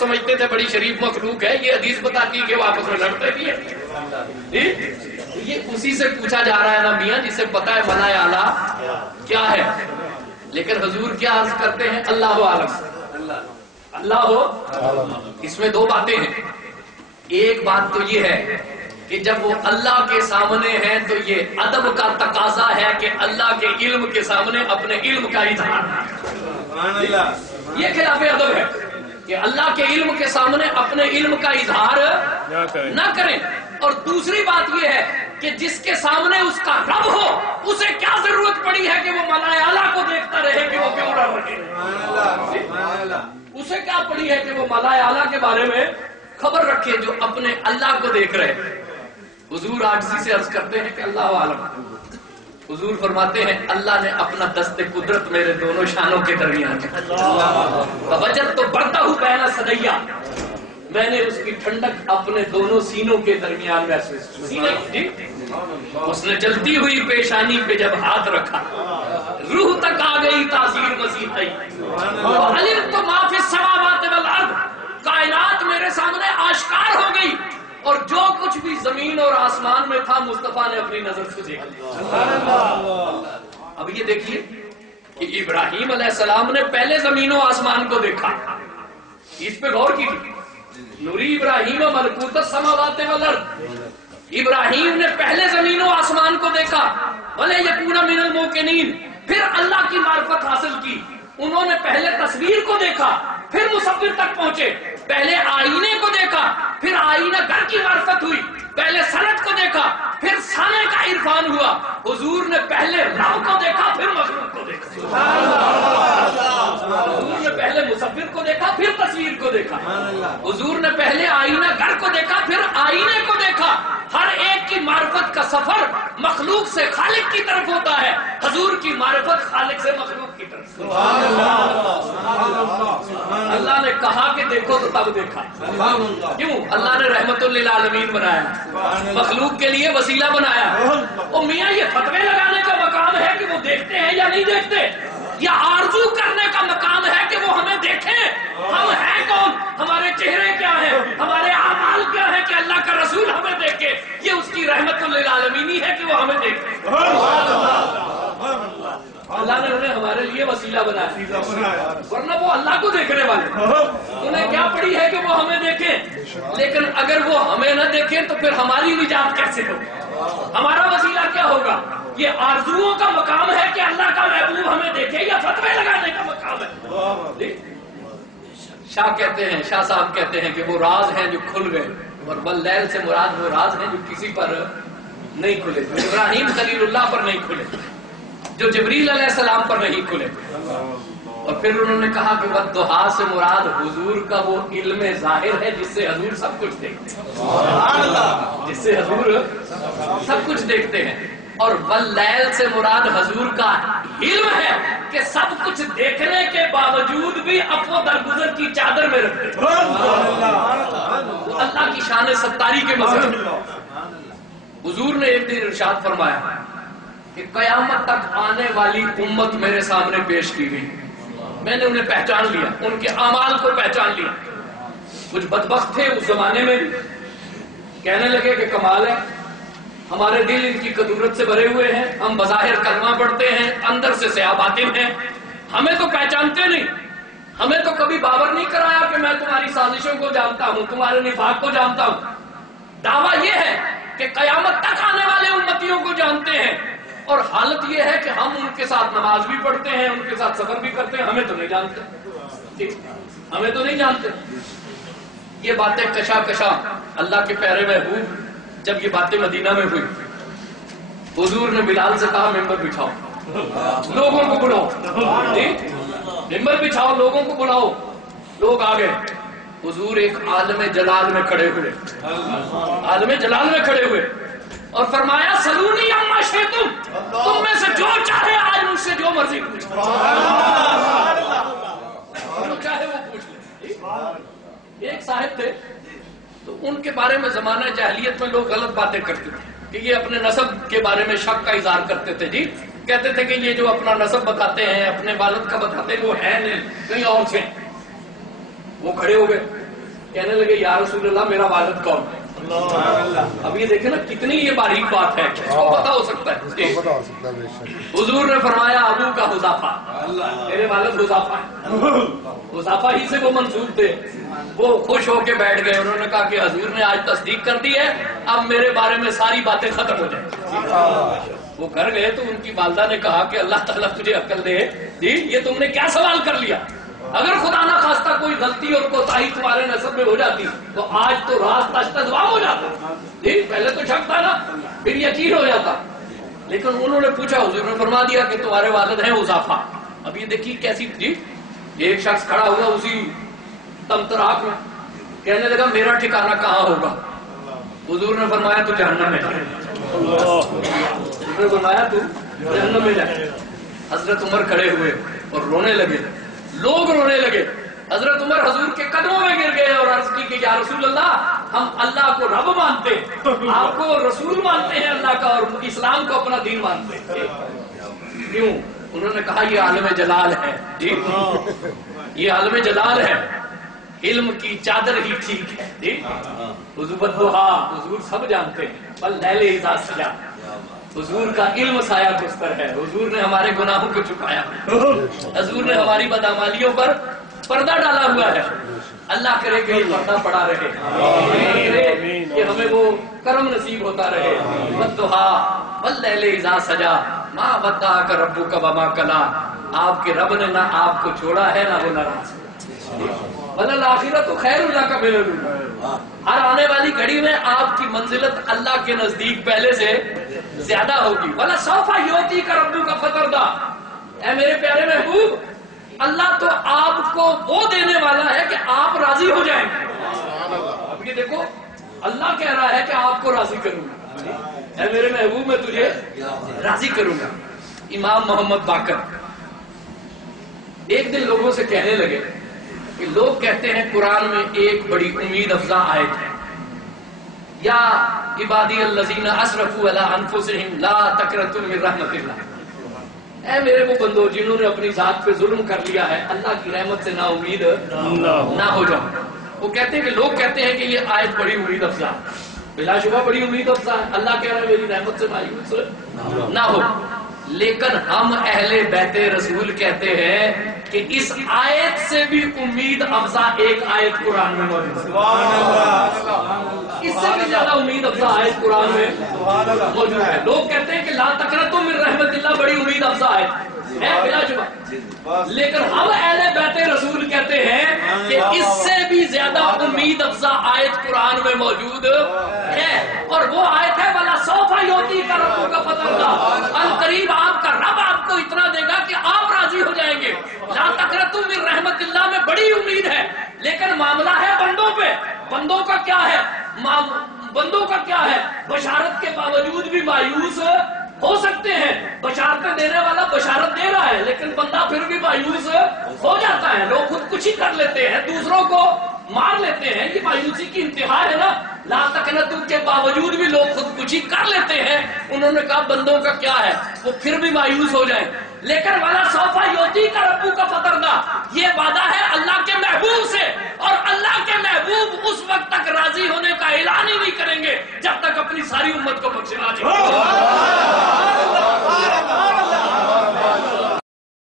समझते थे बड़ी शरीफ मखलूक है, ये हदीस बताती है कि वो आपस में लड़ते भी है। ये उसी से पूछा जा रहा है ना मियाँ जिसे पता है मलाए आला क्या है। लेकिन हुजूर क्या अर्ज करते हैं, अल्लाह आलम, अल्लाह हो। इसमें दो बातें हैं। एक बात तो ये है कि जब वो अल्लाह के सामने हैं तो ये अदब का तकाजा है कि अल्लाह के इल्म के सामने अपने इल्म का इजहार, ये खिलाफ अदब है कि अल्लाह के इल्म के सामने अपने इल्म का इजहार न करें। और दूसरी बात ये है कि जिसके सामने उसका रब हो उसे क्या जरूरत पड़ी है कि वो मलाए आला को देखता रहे कि वो क्यों रह रहे, उसे क्या पड़ी है कि वो मलाए आला के बारे में खबर रखे जो अपने अल्लाह को देख रहे। हुजूर आजिज़ी से अर्ज करते हैं कि अल्लाह आलम। हुजूर फरमाते हैं अल्लाह ने अपना दस्ते कुदरत मेरे दोनों शानों के दरमियान वजद तो बढ़ता हूँ पहला सदैया, मैंने उसकी ठंडक अपने दोनों सीनों के दरमियान महसूस की। उसने जलती हुई पेशानी पे जब हाथ रखा रूह तक आ गई तासीर मसीह अलिम तो माफी समावात वल अर्द, कायनात मेरे सामने आश्कार हो गई और जो कुछ भी जमीन और आसमान में था मुस्तफा ने अपनी नजर से देखा। अब ये देखिए कि इब्राहिम अलैहिस्सलाम ने पहले जमीन और आसमान को देखा, इस पे गौर कीजिए। नूरी इब्राहिम मलकूत समावात वल अर्द, इब्राहिम ने पहले जमीन और आसमान को देखा, भले यकूना मिनल मुकिनीन, फिर अल्लाह की मार्फत हासिल की। उन्होंने पहले तस्वीर को देखा, फिर मुसव्विर तक पहुंचे, पहले आईने को देखा, फिर आईना घर की मार्फत हुई, पहले सनत को देखा, फिर साने का इरफान हुआ। हुजूर ने पहले रब को देखा, फिर मखलूक को देखा। हुजूर ने पहले मुसव्विर को देखा, फिर तस्वीर को देखा। हुजूर ने पहले आईना घर को देखा, फिर आईने को देखा। हर एक की मार्फत का सफर मखलूक से खालिक की तरफ होता है, हुजूर की मार्फत खालिक से मखलूक की तरफ। अल्लाह ने कहा कि देखो तो तब देखा। क्यों? अल्लाह ने रहमतुल लिल आलमीन बनाया, मखलूक के लिए वसीला बनाया। ओ मियाँ, ये फतवे लगाने का मकाम है कि वो देखते हैं या नहीं देखते, या आरजू करने का मकाम है कि वो हमें देखें। हम हैं कौन, हमारे चेहरे क्या है, हमारे आमाल क्या है कि अल्लाह का रसूल हमें देखे। ये उसकी रहमतुल लिल आलमीन है कि वो हमें देखे। अल्लाह ने उन्हें हमारे लिए वसीला बनाया, वरना वो अल्लाह को देखने वाले, उन्हें क्या पड़ी है कि वो हमें देखें। लेकिन अगर वो हमें न देखें तो फिर हमारी निजात कैसे होगी, हमारा वसीला क्या होगा? ये आरजुओं का मकाम है कि अल्लाह का महबूब हमें देखे, या फतवे लगाने का मकाम है? शाह कहते हैं, शाह साहब कहते हैं कि वो राज हैं जो खुल गए, और वल्लैल से मुराद वो राज हैं जो किसी पर नहीं खुले, जो इब्राहिम खलीलुल्लाह पर नहीं खुले, जो जिब्रील अलैहिस्सलाम पर नहीं खुले। और फिर उन्होंने कहा कि वद्दुहा से मुराद हुजूर का वो इल्म जाहिर है जिससे हुजूर सब कुछ देखते हैं, जिससे हुजूर सब कुछ देखते हैं। और वल्लैल से मुराद हुजूर का इल्म है कि सब कुछ देखने के बावजूद भी अपो दरगुजर की चादर में रखते हैं। अल्लाह की शान सत्तारी के मसले। हुजूर ने एक दिन इरशाद फरमाया कि कयामत तक आने वाली उम्मत मेरे सामने पेश की गई, मैंने उन्हें पहचान लिया, उनके अमाल को पहचान लिया। कुछ बदबख्त थे उस जमाने में, कहने लगे कि कमाल है, हमारे दिल इनकी कदूरत से भरे हुए हैं, हम बज़ाहिर कलमा पढ़ते हैं, अंदर से सया बातिन हैं, हमें तो पहचानते नहीं, हमें तो कभी बावर नहीं कराया कि मैं तुम्हारी साजिशों को जानता हूं, तुम्हारे निफाक को जानता हूं। दावा यह है कि कयामत तक आने वाले उम्मतियों को जानते हैं, और हालत यह है कि हम उनके साथ नमाज भी पढ़ते हैं, उनके साथ सफर भी करते हैं, हमें तो नहीं जानते, हमें तो नहीं जानते। ये बातें कशा कशा अल्लाह के प्यारे महबूब, जब ये बातें मदीना में हुई, हुजूर ने बिलाल से कहा मिंबर बिछाओ, लोगों को बुलाओ, मिंबर बिछाओ, लोगों को बुलाओ। लोग आ गए, हुजूर एक आलम जलाल में खड़े हुए, आलम जलाल में खड़े हुए, और फरमाया सलूनी अम्मा शेतुम, तुम में से जो चाहे आज मुझसे जो मर्जी पूछ, जो चाहे वो पूछ ले। एक साहिब थे, तो उनके बारे में जमाना जाहिलियत में लोग गलत बातें करते थे कि ये अपने नसब के बारे में शक का इजहार करते थे। जी कहते थे कि ये जो अपना नसब बताते हैं, अपने वालिद का बताते हैं, वो है नहीं, कहीं और से। वो खड़े हो गए, کہنے لگے یا رسول اللہ میرا والد کون ہے؟ اب یہ دیکھیں نا کتنی یہ باریک بات ہے، کس کو پتا ہو سکتا ہے؟ حضور نے فرمایا ابو کا حذافہ، میرے والد حذافہ ہے، حذافہ ہی سے وہ منسوب تھے۔ وہ خوش ہو کے بیٹھ گئے، انہوں نے کہا کہ حضور نے آج تصدیق کر دی ہے، اب میرے بارے میں ساری باتیں ختم ہو جائیں۔ وہ گھر گئے تو ان کی والدہ نے کہا کہ اللہ تعالیٰ تجھے عقل دے جی، یہ تم نے کیا سوال کر لیا؟ اگر خدا نہ خواستہ کوئی غلطی اور کوتاہی تمہارے نسب میں ہو جاتی تو آج تو راز تشتدوا ہو جاتا جی، پہلے تو شک تھا نا، پھر یقین ہو جاتا۔ لیکن انہوں نے پوچھا، حضور نے فرما دیا کہ تمہارے والد ہیں حذافہ۔ اب یہ دیکھیے کیسی جی، ایک شخص کھڑا ہوا اسی تمتراک میں، کہنے لگا میرا ٹھکانہ کہاں ہوگا؟ حضور نے فرمایا تو جہنم میں جائے، حضور نے فرمایا تو جہنم میں جائے۔ حضرت عمر کھڑے ہوئے اور رونے لگے، لوگ رونے لگے۔ حضرت عمر حضور کے قدموں میں گر گئے اور عرض کی کہ یا رسول اللہ، ہم اللہ کو رب مانتے ہیں، آپ کو رسول مانتے ہیں اللہ کا، اور اسلام کو اپنا دین مانتے ہیں۔ کیوں؟ انہوں نے کہا یہ عالم جلال ہے جی، یہ عالم جلال ہے، علم کی چادر ہی ٹھیک ہے جی۔ حضور بدوہا، حضور سب جانتے ہیں، بل لیل اذا سجا، حضور کا علم سایہ بستر ہے، حضور نے ہمارے گناہوں کو چھپایا، حضور نے ہماری بدعمالیوں پر پردہ ڈالا ہوا ہے۔ اللہ کرے کہ یہ پردہ پڑا رہے، کہ ہمیں وہ کرم نصیب ہوتا رہے۔ بدوہا واللیل اذا سجا ما ودعک ربک وما قلی، آپ کے رب نے نہ آپ کو چھوڑا ہے نہ وہ ناراض ہے۔ وَلَلْآخِرَةُ خَيْرٌ لَكَ مِنَ الْأُولَىٰ، ہر آنے والی گھڑی میں آپ کی منزلت اللہ کے نزدیک پہلے سے زیادہ ہوگی۔ وَلَسَوْفَ يُعْطِيكَ رَبُّكَ فَتَرْضَىٰ، اے میرے پیارے محبوب، اللہ تو آپ کو وہ دینے والا ہے کہ آپ راضی ہو جائیں گے۔ اب یہ دیکھو، اللہ کہہ رہا ہے کہ آپ کو راضی کروں گا، اے میرے محبوب میں تجھے راضی کروں گا۔ امام محمد باقر ایک دن لوگوں سے کہنے لگے کہ لوگ کہتے ہیں قرآن میں ایک بڑی امید افزا آیت ہے، یا عبادی الذین اسرفوا علی انفسہم لا تقنطوا من رحمت اللہ، اے میرے وہ بندو جنہوں نے اپنی ذات پہ ظلم کر لیا ہے، اللہ کی رحمت سے نا امید نہ ہو جاؤ۔ وہ کہتے ہیں کہ لوگ کہتے ہیں کہ یہ آیت بڑی امید افزا، بلا شبہ بڑی امید افزا ہے، اللہ کہہ رہا ہے میری رحمت سے مایوس نہ ہو، لیکن ہم اہل بیت رسول کہتے ہیں کہ اس آیت سے بھی امید افزا ایک آیت قرآن میں موجود ہے، اس سے بھی زیادہ امید افزا آیت قرآن میں موجود ہے۔ لوگ کہتے ہیں کہ لا تقنطوا من رحمت اللہ بڑی امید افزا آیت ہے بلا شبہ، لیکن ہم اہل بیت رسول کہتے ہیں کہ اس سے بھی زیادہ امید افزا آیت قرآن میں موجود ہے، اور وہ آیت ہے وَلَسَوْفَ يُعْطِيكَ رَبُّكَ فَتَرْضَىٰ، عنقریب آپ کا رب آپ کو اتنا دے گا کہ آپ راضی ہو جائیں گے۔ لا تقنطوا من رحمت اللہ میں بڑی امید ہے، لیکن معاملہ ہے بندوں پہ۔ بندوں کا کیا ہے؟ بندوں کا کیا ہے؟ بشارت کے باوجود بھی مایوس ہو سکتے ہیں، بشارتیں دینے والا بشارت دے رہا ہے لیکن بندہ پھر بھی مایوس ہو جاتا ہے، لوگ خودکشی کر لیتے ہیں، دوسروں کو مار لیتے ہیں، یہ مایوسی کی انتہا ہے نا۔ لا تقنطوا کے باوجود بھی لوگ خودکشی کر لیتے ہیں، انہوں نے کہا بندوں کا کیا ہے، وہ پھر بھی مایوس ہو جائیں، لیکن وَلَسَوْفَ يُعْطِيكَ رَبُّكَ فَتَرْضَىٰ، یہ وعدہ ہے اللہ کے محبوب سے، اور اللہ کے محبوب اس وقت تک راضی ہونے کا اعلان ہی نہیں کریں گے جب تک اپنی ساری امت کو بخشنا نہیں۔